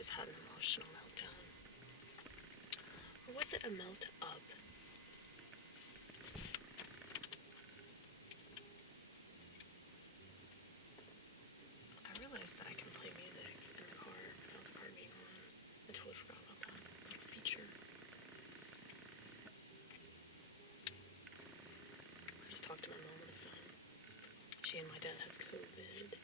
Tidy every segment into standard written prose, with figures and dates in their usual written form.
just had an emotional meltdown. Or was it a melt up? I realized that I can play music in the car without the car being on. I totally forgot about that little feature. I just talked to my mom on the phone. She and my dad have COVID.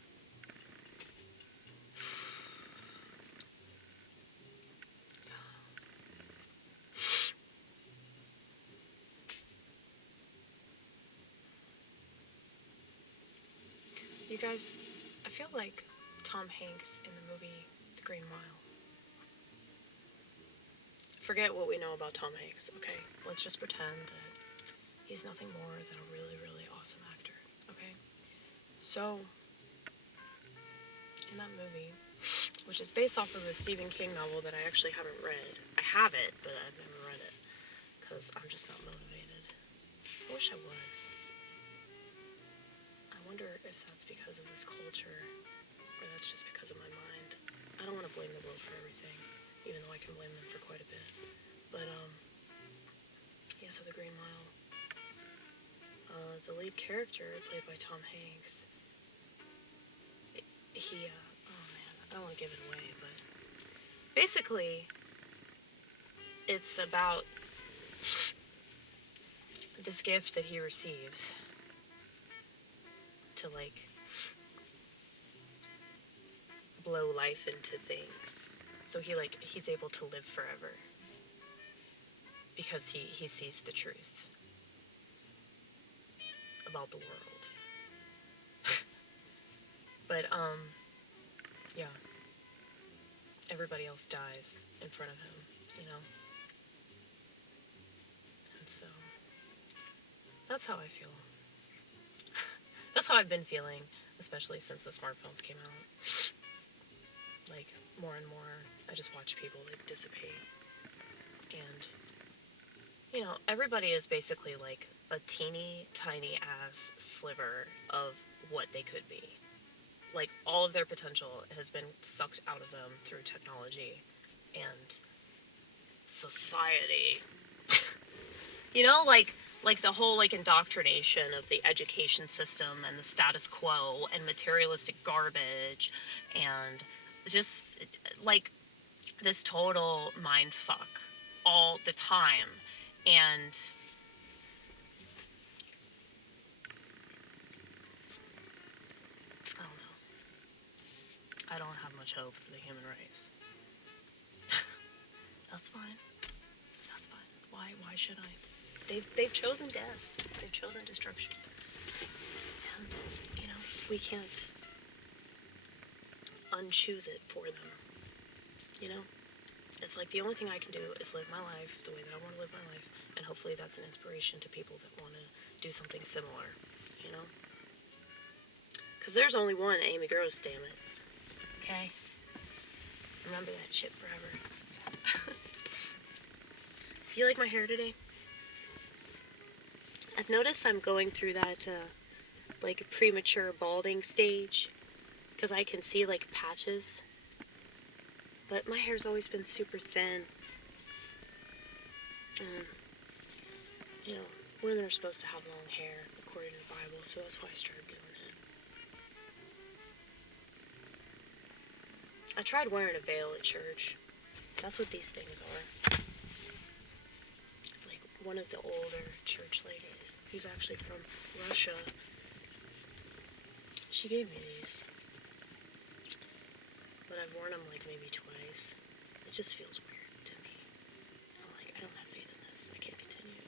You guys, I feel like Tom Hanks in the movie The Green Mile. Forget what we know about Tom Hanks, okay? Let's just pretend that he's nothing more than a really, really awesome actor, okay? So, in that movie, which is based off of a Stephen King novel that I actually haven't read. I have it, but I've never read it, because I'm just not motivated. I wish I was. I wonder if that's because of this culture, or that's just because of my mind. I don't want to blame the world for everything, even though I can blame them for quite a bit. But, yeah, so The Green Mile. The lead character, played by Tom Hanks, he, oh man, I don't want to give it away, but basically, it's about this gift that he receives to, like, blow life into things. So he's able to live forever. Because he sees the truth about the world. But, yeah. Everybody else dies in front of him, you know? And so, that's how I feel. That's how I've been feeling, especially since the smartphones came out. Like, more and more, I just watch people, like, dissipate. And, you know, everybody is basically, like, a teeny tiny ass sliver of what they could be. Like, all of their potential has been sucked out of them through technology and society. You know, like the whole, like, indoctrination of the education system and the status quo and materialistic garbage and just, like, this total mind fuck all the time. And I don't know. I don't have much hope for the human race. That's fine. That's fine. Why should I? They've chosen death. They've chosen destruction. And, you know, we can't unchoose it for them. You know? It's like the only thing I can do is live my life the way that I want to live my life, and hopefully that's an inspiration to people that want to do something similar, you know? Because there's only one Amy Gross, damn it. Okay? Remember that shit forever. Do you like my hair today? I've noticed I'm going through that, like, premature balding stage, because I can see, like, patches. But my hair's always been super thin. You know, women are supposed to have long hair, according to the Bible, so that's why I started doing it. I tried wearing a veil at church. That's what these things are. Like, one of the older church ladies, who's actually from Russia, she gave me these. But I've worn them, like, maybe twice. It just feels weird to me. I'm like, I don't have faith in this. I can't continue.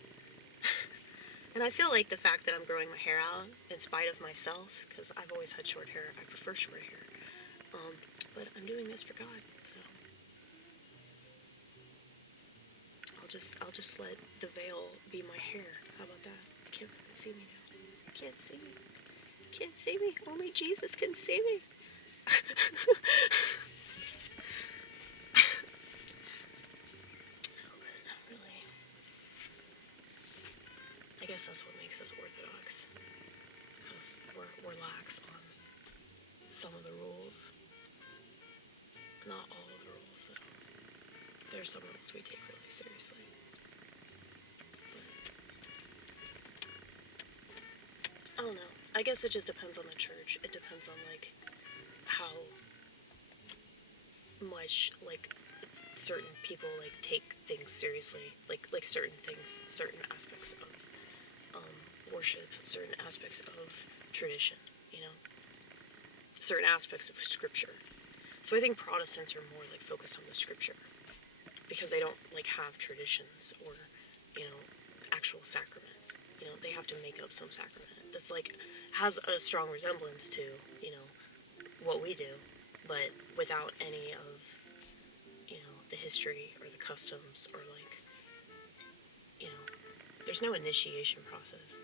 And I feel like the fact that I'm growing my hair out, in spite of myself, because I've always had short hair. I prefer short hair. But I'm doing this for God, so I'll just let the veil be my hair. How about that? You can't see me now. You can't see me. You can't see me. Only Jesus can see me. Really, I guess that's what makes us Orthodox, because we're lax on some of the rules. Not all of the rules. rules, though. There are some rules we take really seriously. But, I don't know. I guess it just depends on the church. It depends on, like, how much, like, certain people, like, take things seriously. Like certain things, certain aspects of worship, certain aspects of tradition, you know? Certain aspects of scripture. So I think Protestants are more, like, focused on the scripture. Because they don't, like, have traditions or, you know, actual sacraments. You know, they have to make up some sacrament that's, like, has a strong resemblance to, you know, what we do, but without any of, you know, the history or the customs or, like, you know, there's no initiation process.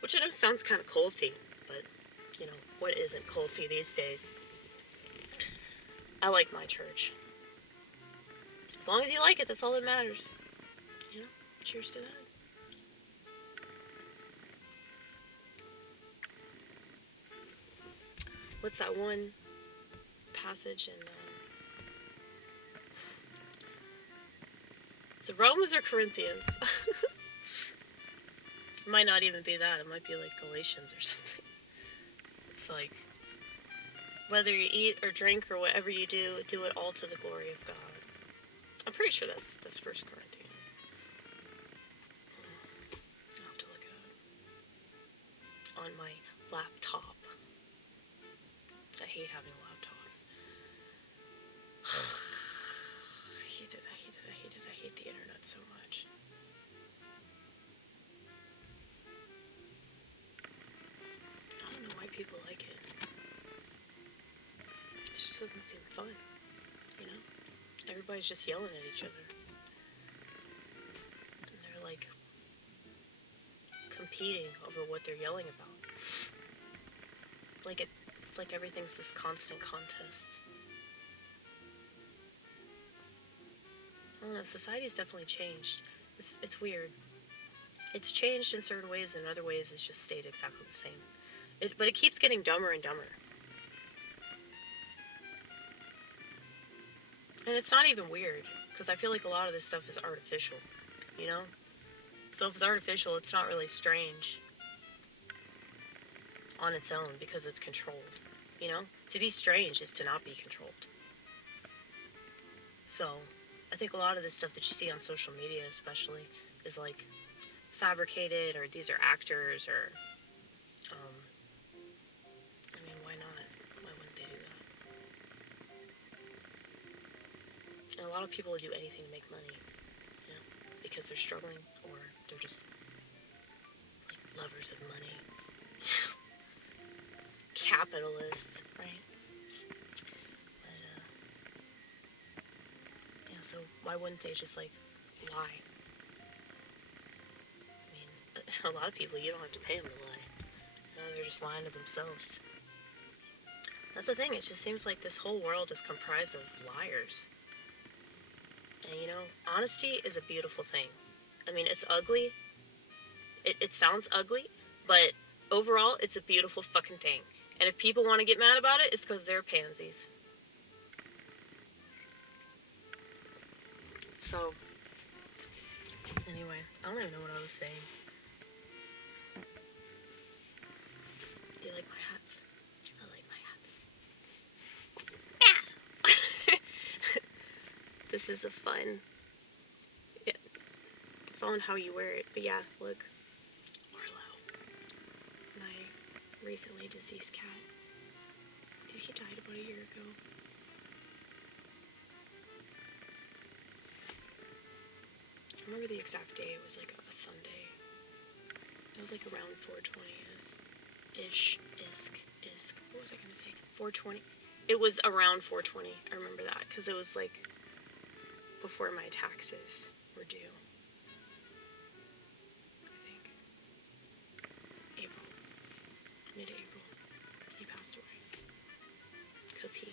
Which I know sounds kind of culty, but, you know, what isn't culty these days? I like my church. As long as you like it, that's all that matters. You know? Cheers to that. What's that one passage in... is it Romans or Corinthians? It might not even be that. It might be like Galatians or something. It's like, whether you eat or drink or whatever you do it all to the glory of God. I'm pretty sure that's 1 Corinthians. I'll have to look it up. On my laptop. I hate having a laptop. I hate it. I hate the internet so much. I don't know why people like it. It just doesn't seem fun, you know? Everybody's just yelling at each other. And they're, like, competing over what they're yelling about. Like, it's like everything's this constant contest. I don't know, society's definitely changed. It's weird. It's changed in certain ways, and in other ways it's just stayed exactly the same. But it keeps getting dumber and dumber. And it's not even weird, because I feel like a lot of this stuff is artificial, you know? So if it's artificial, it's not really strange on its own, because it's controlled, you know? To be strange is to not be controlled. So, I think a lot of this stuff that you see on social media especially is, like, fabricated, or these are actors, or, I mean, why not? Why wouldn't they do that? And a lot of people would do anything to make money, you know, because they're struggling, or they're just, like, lovers of money. Capitalists, right? But, yeah, so why wouldn't they just, like, lie? I mean, a lot of people, you don't have to pay them to lie. You know, they're just lying to themselves. That's the thing, it just seems like this whole world is comprised of liars. And, you know, honesty is a beautiful thing. I mean, it's ugly. It sounds ugly, but overall, it's a beautiful fucking thing. And if people want to get mad about it, it's because they're pansies. So, anyway, I don't even know what I was saying. Do you like my hats? I like my hats. This is a fun... Yeah, it's on how you wear it, but yeah, look. My recently deceased cat. Dude, he died about a year ago. I remember the exact day. It was like a Sunday. It was like around 420-ish. What was I going to say? 420. It was around 420. I remember that because it was like before my taxes were due. Mid-April, he passed away. Because he